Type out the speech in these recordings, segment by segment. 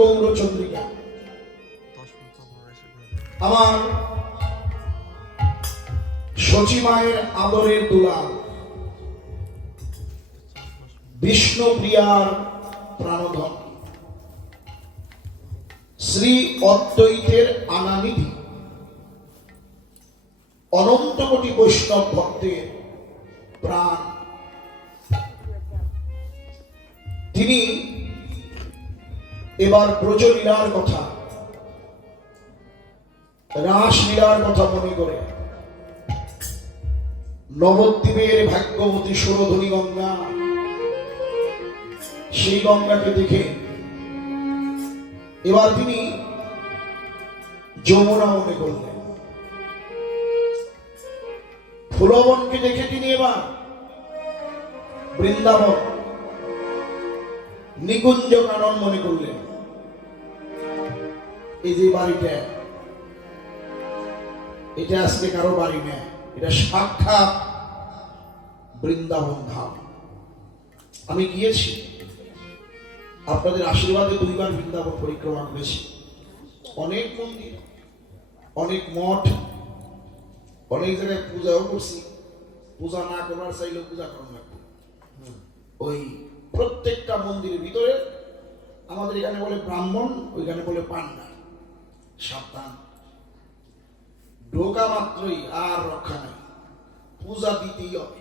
গৌরচন্দ্রিকা আমার সচিমায়ের আদরের দুলাল বিষ্ণুপ্রিয়ার প্রাণধন শ্রী অদ্বৈতের আনানিধি অনন্ত কোটি বৈষ্ণব ভক্তের প্রাণ তিনি এবার ব্রজলীলার কথা রাসলীলার কথা মনে করে নবদ্বীপের ভাগ্যবতী সুরধনী গঙ্গা সেই গঙ্গাকে দেখে এবার তিনি যমুনা মনে করলেন, ফুলবনকে দেখে তিনি এবার বৃন্দাবন নিকুঞ্জ কানন মনে করলেন। এই যে বাড়িটা, এটা আজকে কারো বাড়ি না, এটা সাক্ষাৎ বৃন্দাবন ধাম। আমি গিয়েছি, আপনাদের আশীর্বাদে 2 বার বৃন্দাবন পরিক্রমা করেছি। অনেক মন্দির, অনেক মঠ, অনেক জায়গায় পূজাও করছি। পূজা না করার চাইলেও পূজা করার লাগবে। ওই প্রত্যেকটা মন্দিরের ভিতরে আমাদের এখানে বলে ব্রাহ্মণ, ওইখানে বলে পান্ডা। সাবধান, ঢোকা মাত্রই আর রক্ষা নাই, পূজা দিতেই হবে।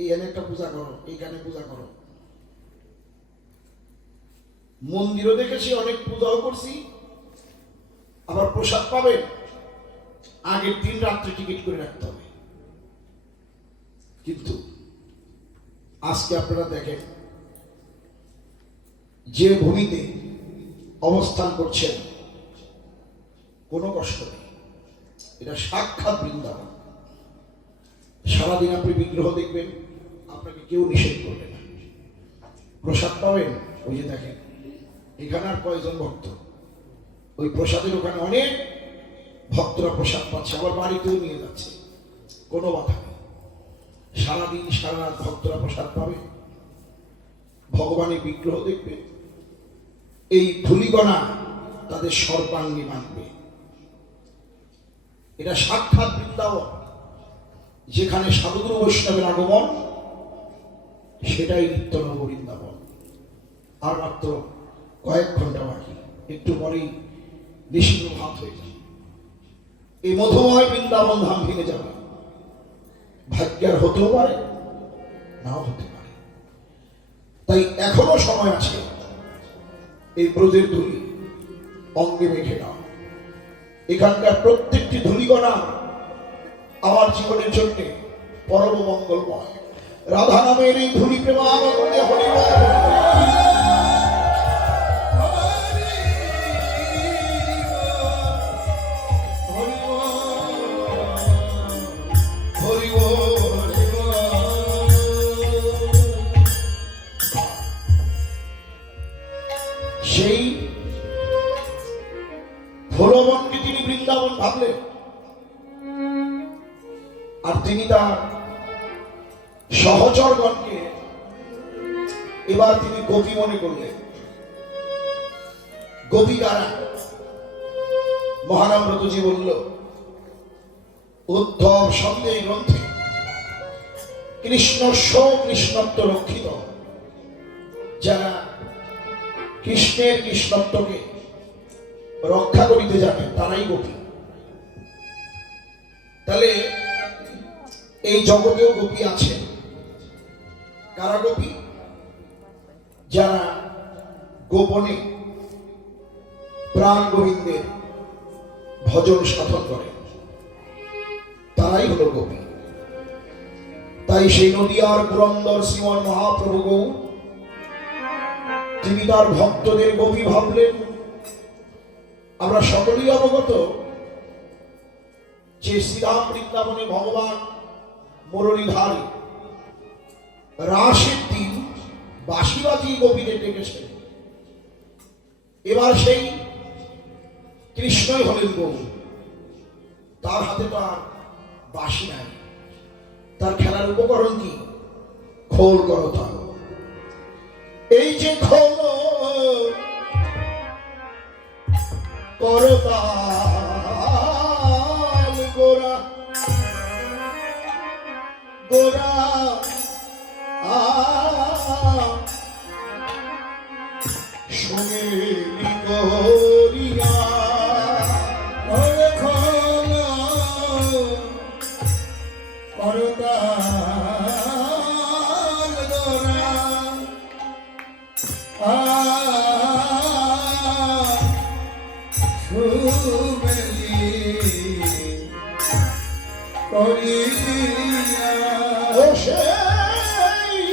এইখানে একটা পূজা করো, এইখানে পূজা করো। মন্দিরও দেখেছি, অনেক পূজাও করছি। আবার প্রসাদ পাবেন, আগের দিন রাত্রে টিকিট করে রাখতে হবে। কিন্তু আজকে আপনারা দেখেন, যে ভূমিতে অবস্থান করছেন কোনো কষ্ট নেই, এটা সাক্ষাৎ বৃন্দাবন। সারাদিন আপনি বিগ্রহ দেখবেন, আপনাকে কেউ নিষেধ করবে না। প্রসাদ পাবেন, ওই যে দেখেন এখানে আর কয়জন ভক্ত, ওই প্রসাদের ওখানে অনেক ভক্তরা প্রসাদ পাচ্ছে, আবার বাড়িতেও নিয়ে যাচ্ছে, কোনো বাধা নেই। সারাদিন সারা রাত ভক্তরা প্রসাদ পাবে, ভগবানের বিগ্রহ দেখবে, এই ধূলিকণা তাদের সর্বাঙ্গী মানবে। এটা সাক্ষাৎ বৃন্দাবন, যেখানে সাধুগুরু বৈষ্ণবের আগমন, সেটাই নিত্য নব বৃন্দাবন। আর মাত্র কয়েক ঘন্টা বাকি, একটু পরেই নিশিদ্ধ ভাত হয়ে যাবে। এই মধুময় বৃন্দাবন ধাম ভেঙে যাবে। ভাগ্যের হতেও পারে, নাও হতে পারে। তাই এখনো সময় আছে, এই ব্রজের ধুলি অঙ্গে মেখে নাও। এখানকার প্রত্যেকটি ধুলিকণা আমার জীবনের জন্য পরম মঙ্গলময়। রাধা নামের এই ধুলি প্রেমানন্দে হরিবল। সেই ফুলবনকে তিনি বৃন্দাবন ভাবলেন, আর তিনি তার সহচরগণকে এবার তিনি গোপী মনে করলেন। গোপী কারা? মহানামব্রতজি বলল, উদ্ধব সন্দেহ গ্রন্থে কৃষ্ণ কৃষ্ণত্ব রক্ষিত, যারা কৃষ্ণের কৃষ্ণত্বকে রক্ষা করিতে জানে তারাই গোপী। তাহলে এই জগতেও গোপী আছে। কারা গোপী? যারা গোপনে প্রাণ গোবিন্দের ভজন সাধন করে, তারাই হলো গোপী। তাই সেই নদিয়ার পুরন্দর শ্রীমন মহাপ্রভু গৌ তিনি তার ভক্তদের গোপী ভাবলেন। আমরা সকলেই অবগত যে শ্রীরাম বৃন্দাবনে ভগবান মুরলীধারী রাসের দিন বাঁশি বাজিয়ে গোপীদের ডেকেছেন। এবার সেই কৃষ্ণই হলেন গৌ। তার হাতে তো আর বাঁশি নাই, তার খেলার উপকরণ কি? খোল করতাল। এই যে খোল করতাল গোরা গোরা সোনেলি গরিয়া করতাল গোরা করিয়া ও সেই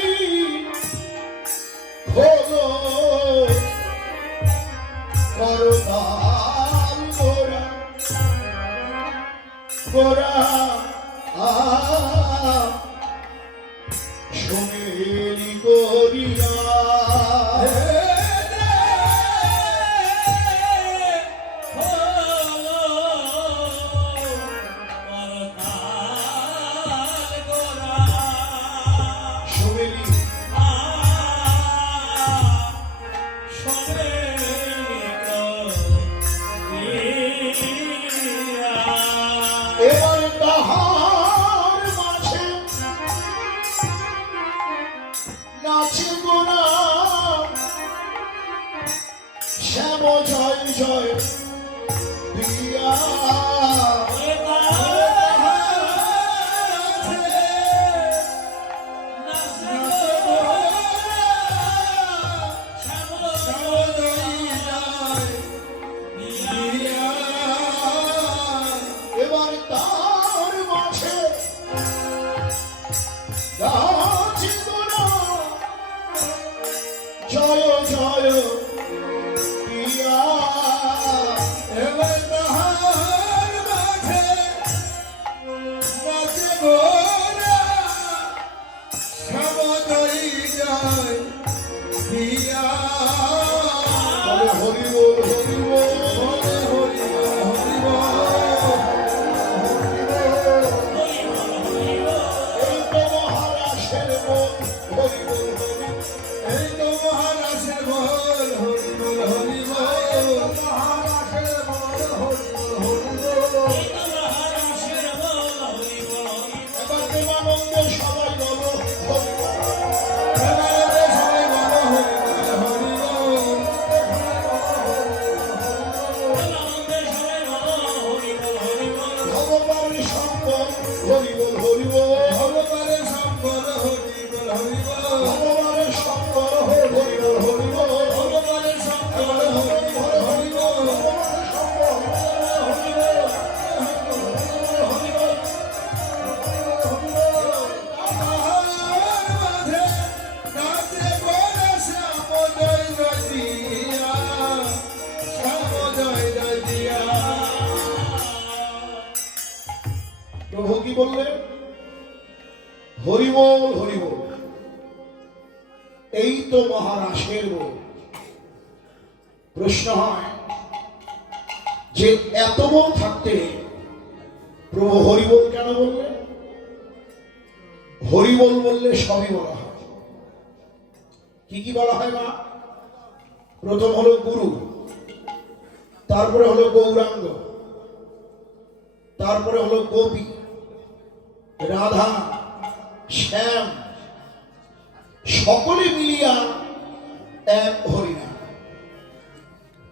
হলো করতাল গোরা গোরা সোনেলি গরিয়া এবার তাহার মাঝে নাচে গোনা শ্যাম জয় জয় দিয়া এবার তার মাঝে গাছি গোনা জয় জয় দিয়া এবার তাহার মাঝে নাচে গোনা শ্যাম জয় জয় দিয়া হরি বল হরি বল হরি বল হরি বল প্রভু কি বললেন? হরি বল হরি বল। এই তো মহারাসের বল। প্রশ্ন হয় যে এত বল থাকতে প্রভু হরি বল কেন বললেন? হরি বল বললে সবই বলা হয়। কি কি বলা হয় না? প্রথম হলো গুরু, তারপরে হলো গৌরাঙ্গ, তারপরে হলো গোপী, রাধা, শ্যাম, সকলে মিলিয়া এক হরিনাম।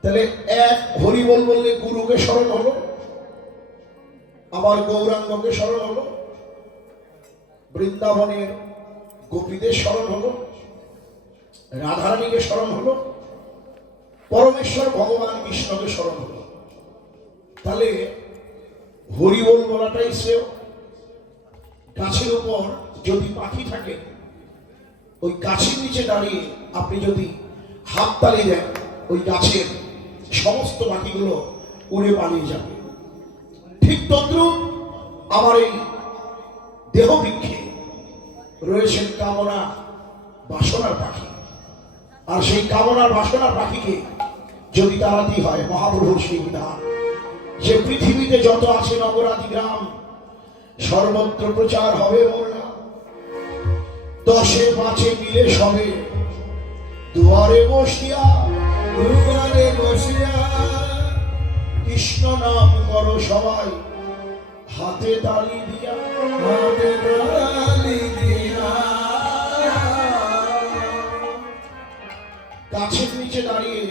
তাহলে এক হরিবল বললে গুরুকে স্মরণ হলো, আবার গৌরাঙ্গকে স্মরণ হলো, বৃন্দাবনের গোপীদের স্মরণ হলো, রাধারানীকে স্মরণ হলো, পরমেশ্বর ভগবান কৃষ্ণকে স্মরণ হলো। তাহলে হরিবল বলাটাই শ্রেয়। গাছের উপর যদি পাখি থাকে, ওই গাছের নিচে দাঁড়িয়ে আপনি যদি হাততালি দেন, ওই গাছের সমস্ত পাখিগুলো উড়ে পালিয়ে যাবে। ঠিক তদ্রুপ আমার এই দেহ বৃক্ষে রয়েছেন কামনা বাসনার পাখি। আর সেই কামনার বাসনার পাখিকে যদি তাড়াতে হয়, মহাপ্রভুর সেই বিধান যে পৃথিবীতে যত আছে নগরাদি গ্রাম, সর্বত্র প্রচার হবে মোর নাম। 10-5 মিলে সবে দুয়ারে বসিয়া কৃষ্ণ নাম করো সবাই হাতে তালি দিয়া, হাতে তালি দিয়া। গাছের নিচে দাঁড়িয়ে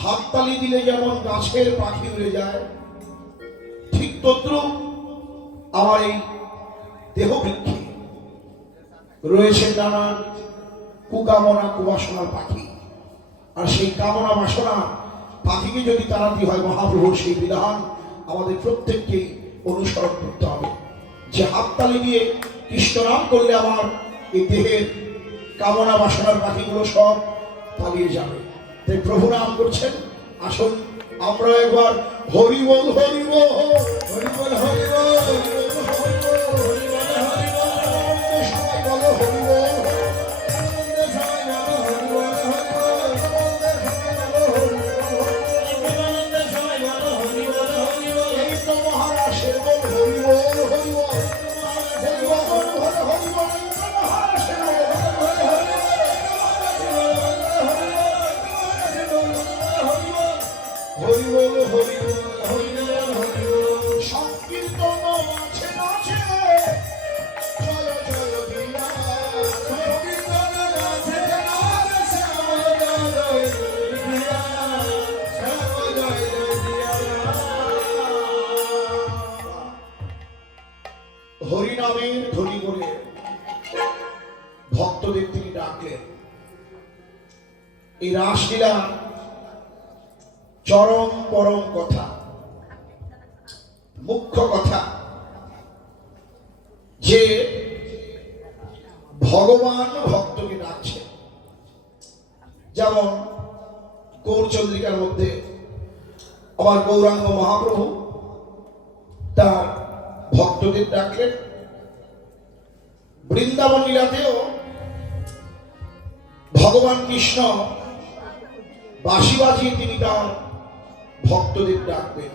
হাততালি দিলে যেমন গাছের পাখি উড়ে যায়, ঠিক তদ্রুপ আমার এই দেহবৃক্ষে রয়েছে নানান কুকামনা কুবাসনার পাখি। আর সেই কামনা বাসনা পাখিকে যদি তাড়াতে হয়, মহাপ্রভুর সেই বিধান আমাদের প্রত্যেককে অনুসরণ করতে হবে, যে হাততালি দিয়ে কৃষ্ণ নাম করলে আমার এই দেহের কামনা বাসনার পাখিগুলো সব পালিয়ে যাবে। তাই প্রভু নাম করছেন। আসুন আমরা একবার হরি বল, হরি বল, হরি বল, হরি বল, সবাই বলো হরি বল। এই তো মহারাষ্ট্রের বল, হরি বল, হরি বল, হরি বল, হরি বল, মহারাষ্ট্রের বল, হরি বল, হরি বল, হরি বল, হরি বল। সংকীর্তন আছে নাচে, জয় জয় দিয়া, সংকীর্তন আছে নাচে, শ্যাম জয় জয় দিয়া, শ্যাম জয় জয় দিয়া। হরি নামের ধ্বনি করে ভক্তদের তিনি ডাকলেন। এই রাসলীলা চরম পরম কথা, মুখ্য কথা, যে ভগবান ভক্তকে ডাকছে। যেমন গৌরচন্দ্রিকার মধ্যে আমার গৌরাঙ্গ মহাপ্রভু তার ভক্তদের ডাকলেন। বৃন্দাবন লীলাতেও ভগবান কৃষ্ণ বাঁশি বাজিয়ে তিনি তার ভক্তদের ডাকবেন।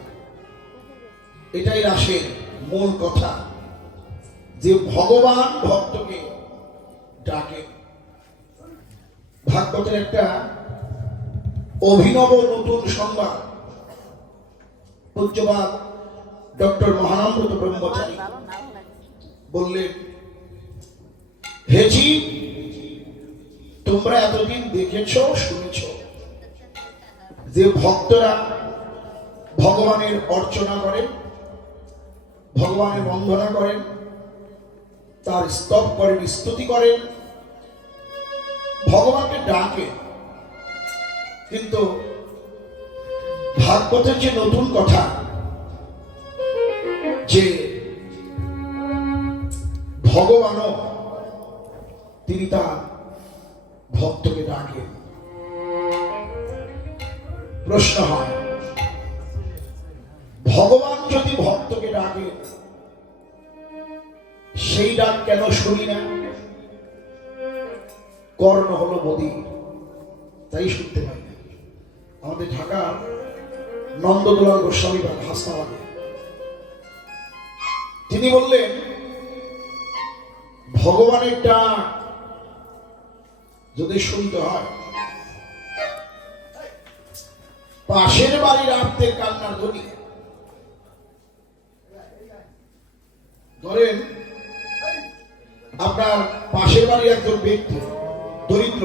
এটাই রাসের মূল কথা, যে ভগবান ভক্তকে ডাকে। ভাগবতের একটা অভিনব নতুন সংবাদ পূজ্যপাদ ডক্টর মহানন্দ ব্রহ্মচারী বললেন, হেজি তোমরা এতদিন দেখেছ শুনেছ যে ভক্তরা ভগবানের অর্চনা করেন, ভগবানের বন্দনা করেন, তার স্তব করেন, স্তুতি করেন, ভগবানকে ডাকে। কিন্তু ভাগবতের যে নতুন কথা, যে ভগবানও তিনি তার ভক্তকে ডাকেন। প্রশ্ন হয়, ভগবান যদি ভক্তকে ডাকে, সেই ডাক কেন শুনি না? কর্ণ হলো বধির, তাই শুনতে পাই না। আমাদের ঢাকার নন্দদোলাল গোস্বামী হাসনাবাদে তিনি বললেন, ভগবানের ডাক যদি শুনতে হয়, পাশের বাড়ির আত্মের কান্নার ধ্বনি। ধরেন আপনার পাশের বাড়ির একজন ব্যক্তি দরিদ্র,